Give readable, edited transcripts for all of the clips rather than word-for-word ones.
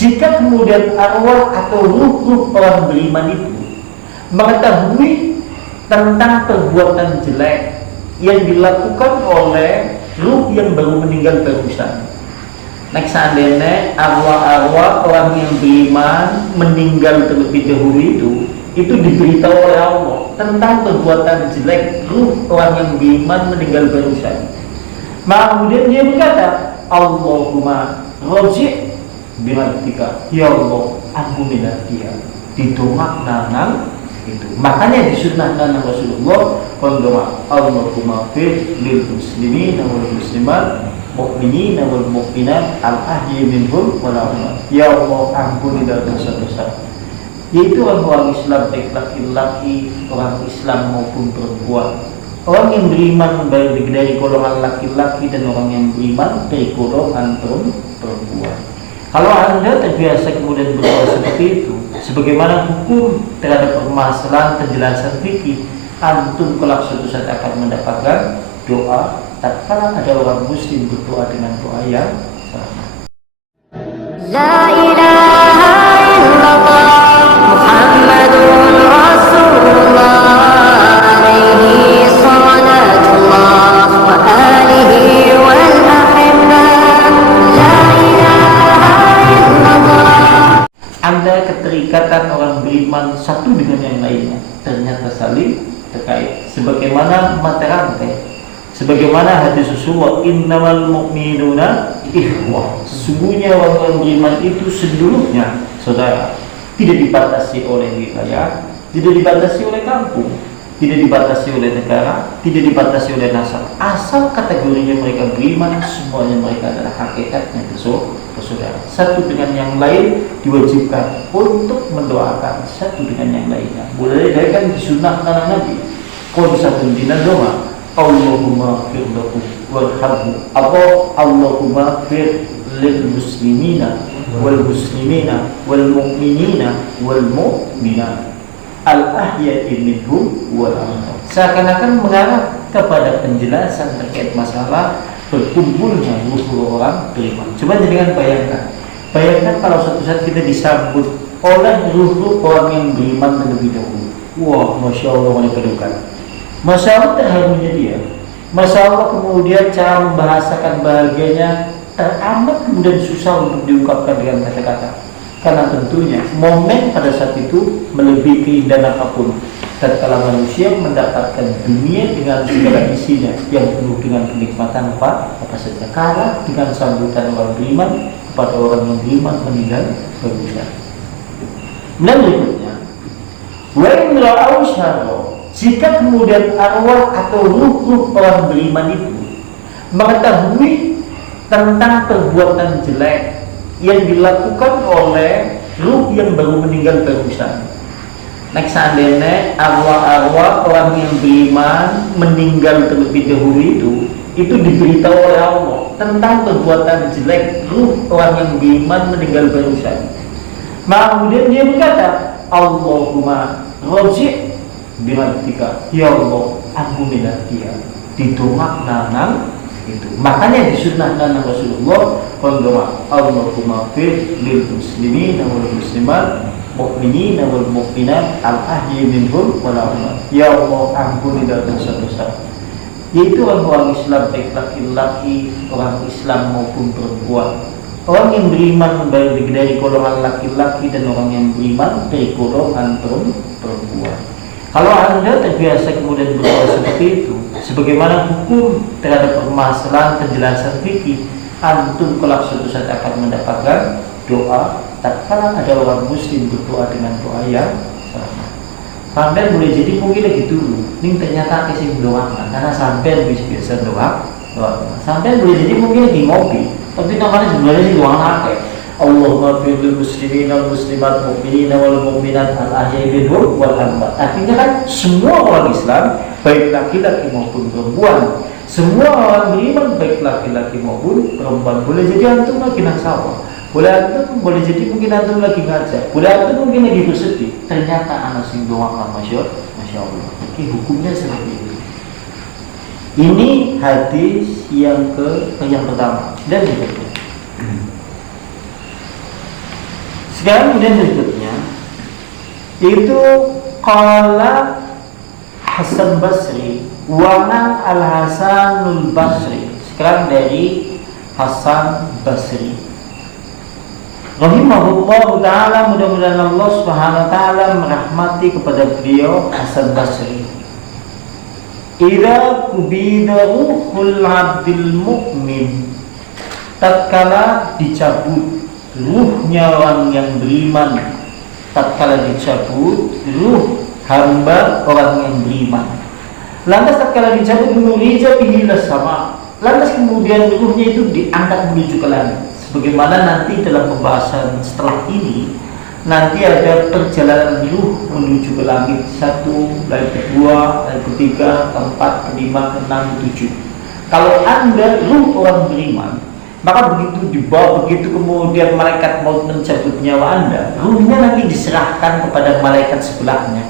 Jika kemudian arwah atau ruh orang beriman itu mengetahui tentang perbuatan jelek yang dilakukan oleh ruh yang baru meninggal barusan. Seandainya arwah-arwah orang yang beriman meninggal terlebih dahulu itu diberitahu oleh Allah tentang perbuatan jelek ruh orang yang beriman meninggal barusan. Maka kemudian dia berkata, Allahumma roji' birahmatika, ya Allah ampunilah dia, didongak nanang itu. Makanya disunnahkan Rasulullah berdoa, Allahumma fir lil muslimin wal muslimat mu'minin wal mu'minat al-ahyi minhum wal amwat. Ya Allah ampunilah dosa-dosa, yaitu orang Islam baik laki-laki, orang Islam maupun perempuan. Orang yang beriman baik dari golongan laki-laki dan orang yang beriman dari golongan perempuan. Kalau Anda terbiasa kemudian berdoa seperti itu, sebagaimana hukum terhadap permasalahan penjelasan fikih, antum kelak suatu saat akan mendapatkan doa tatkala ada orang muslim berdoa dengan doa yang sama. La ilaha illallah Muhammadun Rasulullah alaihi salatullah wa alihi wal ahibbah. La ilaha illallah. Anda keterikatan orang beriman satu dengan yang lainnya ternyata saling terkait, sebagaimana mata rantai. Sebagaimana hadis Rasulullah, innamal mu'minuna ikhwah. Sesungguhnya orang beriman itu seluruhnya saudara, tidak dibatasi oleh wilayah, tidak dibatasi oleh kampung, tidak dibatasi oleh negara, tidak dibatasi oleh nasab. Asal kategorinya mereka beriman, semuanya mereka adalah hakikatnya bersaudara. Satu dengan yang lain diwajibkan untuk mendoakan satu dengan yang lainnya. Boleh kan disunnahkan Nabi, qul dina doa, Allahumma fir lahu warhamhu, atau Allahumma fir lil muslimina wal muslimina wal mu'minina wal mu'minat al-ahya'i minhum wal amwat. Seakan-akan mengarah kepada penjelasan terkait masalah berkumpulnya ruh orang beriman. Coba jangan bayangkan kalau suatu saat kita disambut oleh ruh orang yang beriman terlebih dahulu. Wah, masya Allah, menyegarkan. Masya Allah terharunya dia. Masya Allah kemudian cara membahasakan bahagianya teramat kemudian susah untuk diungkapkan dengan kata-kata. Karena tentunya momen pada saat itu melebihi keindahan apapun. Tatkala manusia mendapatkan dunia dengan segala isinya yang penuh dengan kenikmatan apa saja, kalah dengan sambutan orang beriman kepada orang yang beriman meninggal barusan. Dan berikutnya, wa in ra'au syarra, jika kemudian arwah atau ruh orang beriman itu mengetahui tentang perbuatan jelek yang dilakukan oleh ruh yang baru meninggal barusan. Seandainya arwah-arwah orang yang beriman meninggal terlebih dahulu itu diberitahu oleh Allah tentang perbuatan jelek ruh orang yang beriman meninggal barusan. Maka kemudian dia berkata, Allahumma roji' birahmatika, ya Allah ampunilah dia, didongak nanang itu. Makanya disunnahkan Rasulullah berdoa, Allahumma fir lil muslimin wal muslimat mu'minin wal mu'minat al-ahyi minhum wal amwat. Ya Allah ampunilah dosa-dosa, yaitu orang Islam baik laki-laki, orang Islam maupun perempuan. Orang yang beriman baik dari golongan laki-laki dan orang yang beriman dari golongan perempuan. Kalau Anda terbiasa kemudian berdoa seperti itu, sebagaimana hukum terhadap permasalahan penjelasan fikih, antum kelak suatu saat akan mendapatkan doa tatkala ada orang muslim berdoa dengan doa yang sama. Sampai boleh jadi mungkin lagi dulu, ini ternyata kesing doa, karena sampai biasa doa. Sampai boleh jadi mungkin lagi ngopi, tapi namanya sebenarnya sih doa akeh. Allahumma fir lil muslimin wal muslimat mu'minin wal mu'minat al-ahya'i minhum wal amwat. Artinya kan semua orang Islam baik laki-laki maupun perempuan, semua orang beriman baik laki-laki maupun perempuan. Boleh jadi antum lagi nang sawah, boleh jadi mungkin antum lagi ngajar, boleh antum mungkin lagi bersedih. Ternyata anak sing doa masya Allah. Oke, hukumnya seperti ini. Ini hadis yang pertama dan berikutnya. Sekarang kemudian berikutnya itu qala Hasan Basri Wana Al-Hasanul Basri. Sekarang dari Hasan Basri rahimahullahu ta'ala, mudah-mudahan Allah subhanahu wa ta'ala merahmati kepada beliau Hasan Basri. Idza kubida ruhul abdil mu'min, tatkala dicabut ruhnya orang yang beriman, tatkala dicabut ruh hamba orang yang beriman, lantas tatkala dicabut menurija bihilas sama, lantas kemudian ruhnya itu diangkat menuju ke langit. Sebagaimana nanti dalam pembahasan setelah ini, nanti ada perjalanan ruh menuju ke langit, 1, langit kedua, langit ketiga, keempat, kelima, keenam, ketujuh. Kalau Anda ruh orang beriman, maka begitu dibawa, begitu kemudian malaikat maut mencabut nyawa Anda, ruhnya nanti diserahkan kepada malaikat sebelahnya,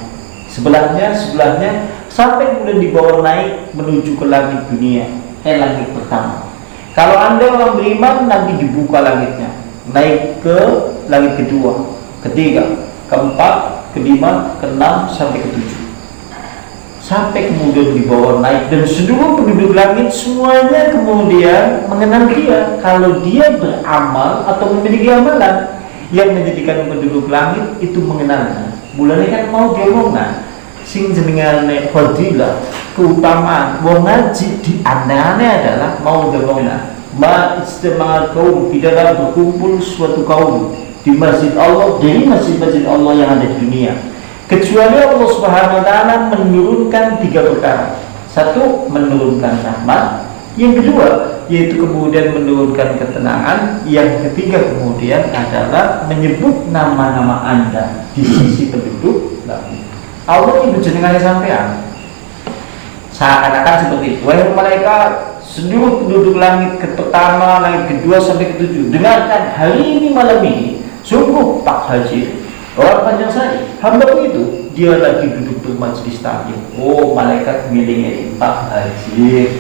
sampai kemudian dibawa naik menuju ke langit dunia, langit pertama. Kalau Anda orang beriman, nanti dibuka langitnya, naik ke langit kedua, ketiga, keempat, kelima, keenam, sampai ketujuh, sampai kemudian dibawa naik, dan seluruh penduduk langit semuanya kemudian mengenal dia. Kalau dia beramal atau memiliki amalan yang menjadikan penduduk langit itu mengenalnya. Mulanya kan mau diomongkan sing jenengan fadilah, keutamaan wong ngaji di antaranya adalah mau diomongkan ma istimewa kaum, tidaklah berkumpul suatu kaum di masjid Allah, dari masjid-masjid Allah yang ada di dunia, kecuali Allah subhanahu wa ta'ala menurunkan 3 perkara. 1, menurunkan rahmat. Yang kedua, yaitu kemudian menurunkan ketenangan. Yang ketiga kemudian adalah menyebut nama-nama Anda di sisi penduduk langit. Allah itu jenengannya sampean, seakan-akan seperti itu. Wahai malaikat, seluruh penduduk langit pertama, langit kedua sampai ketujuh, dengarkan hari ini, malam ini, sungguh Pak Haji, orang panjang saya, hamba itu, dia lagi duduk bermajlis taklim. Oh, malaikat milihnya Pak Haji.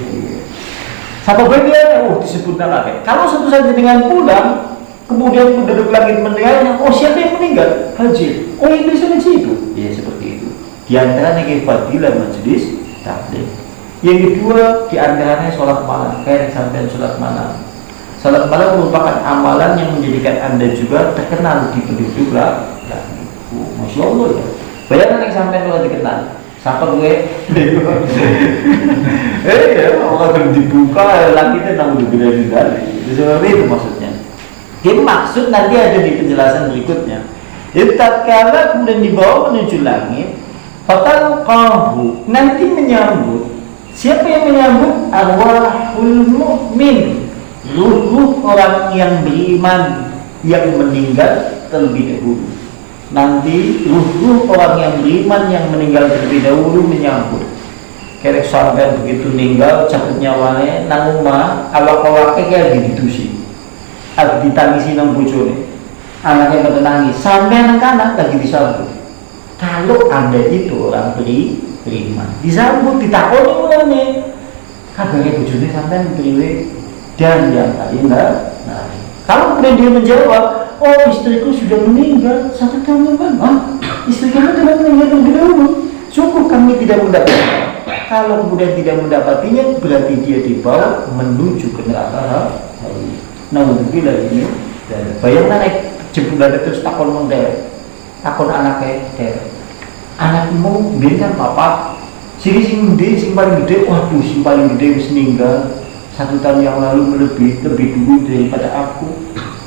Sampai bagian, disebut nama. Kalau satu saja dengan pulang, kemudian penduduk langit mendengarnya, oh siapa yang meninggal? Haji. Oh, yang bisa haji itu. Ya seperti itu. Di antaranya fadilah majlis taklim. Yang kedua, di antaranya sholat malam. Kayak sampai sholat malam. Sholat malam merupakan amalan yang menjadikan Anda juga terkenal di penduduk langit. Masya Allah ya. Bayangkan yang sampai kalau dikenal. Siapa gue? Ya, Allah akan dibuka langitnya namun lebih dari. Seperti itu maksudnya. Ini maksud nanti ada di penjelasan berikutnya. Jadi tatkala kemudian dibawa menuju langit, fatalqahu, nanti menyambut. Siapa yang menyambut? Arwahul mu'min, ruh orang yang beriman yang meninggal terlebih dahulu. Nanti ruh orang yang beriman yang meninggal terlebih dahulu menyambut. Kerek sampai begitu meninggal, cabut nyawanya, nang omah awak-awake kayak gitu sih. Ada ditangisi nang bojone. Anaknya pada nangis, sampai anak-anak lagi disambut. Kalau Anda itu orang beriman, disambut, ditakoni mulane. Kabarnya bojone sampai priwe dan yang tadi enggak. Nah, kalau kemudian dia menjawab, oh istriku sudah meninggal 1 tahun yang lalu. Istri kamu telah meninggal terlebih dahulu. Sungguh kami tidak mendapatnya. Kalau kemudian tidak mendapatinya, berarti dia dibawa menuju ke neraka. Namun bila ini, bayangkan naik jemputan terus takon mengderek, takon anaknya, anakmu biar papa, sing paling gede, waduh sing paling gede wis meninggal 1 tahun yang lalu lebih dulu daripada aku.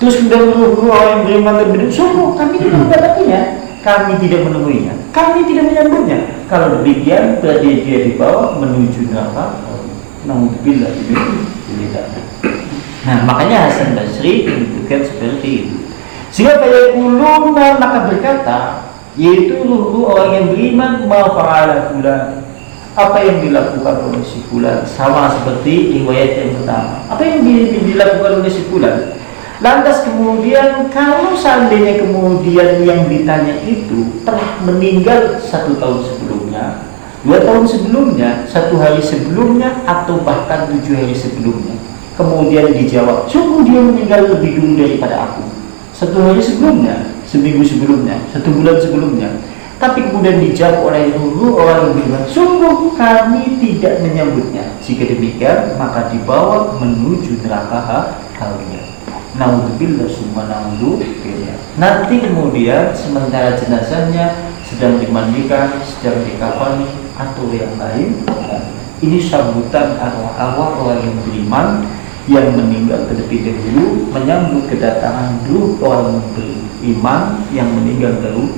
Terus kemudian guru yang beriman lebih dulu, sungguh kami tidak mendapatinya, kami tidak menemuinya, kami tidak menyambutnya. Kalau demikian berarti dia dibawa menuju neraka. Namun bila itu tidak. Nah makanya Hasan Basri menunjukkan seperti itu. Sehingga uluna maka berkata, yaitu orang yang beriman, ma fa'ala fulan, apa yang dilakukan oleh si fulan, sama seperti riwayat yang pertama. Apa yang dilakukan oleh si fulan? Lantas kemudian kalau seandainya kemudian yang ditanya itu telah meninggal 1 tahun sebelumnya, 2 tahun sebelumnya, 1 hari sebelumnya, atau bahkan 7 hari sebelumnya, kemudian dijawab, sungguh dia meninggal lebih dulu daripada aku, 1 hari sebelumnya, 1 seminggu sebelumnya, 1 bulan sebelumnya. Tapi kemudian dijawab oleh seluruh orang yang beriman, sungguh kami tidak menyambutnya. Jika demikian, maka dibawa menuju neraka hawiya. Naudzubillah summa naudzubillah. Nanti kemudian sementara jenazahnya sedang dimandikan, sedang dikafani atau yang lain. Ini sambutan arwah-arwah orang yang beriman yang meninggal terlebih dahulu, menyambut kedatangan dulu orang beriman yang meninggal dahulu.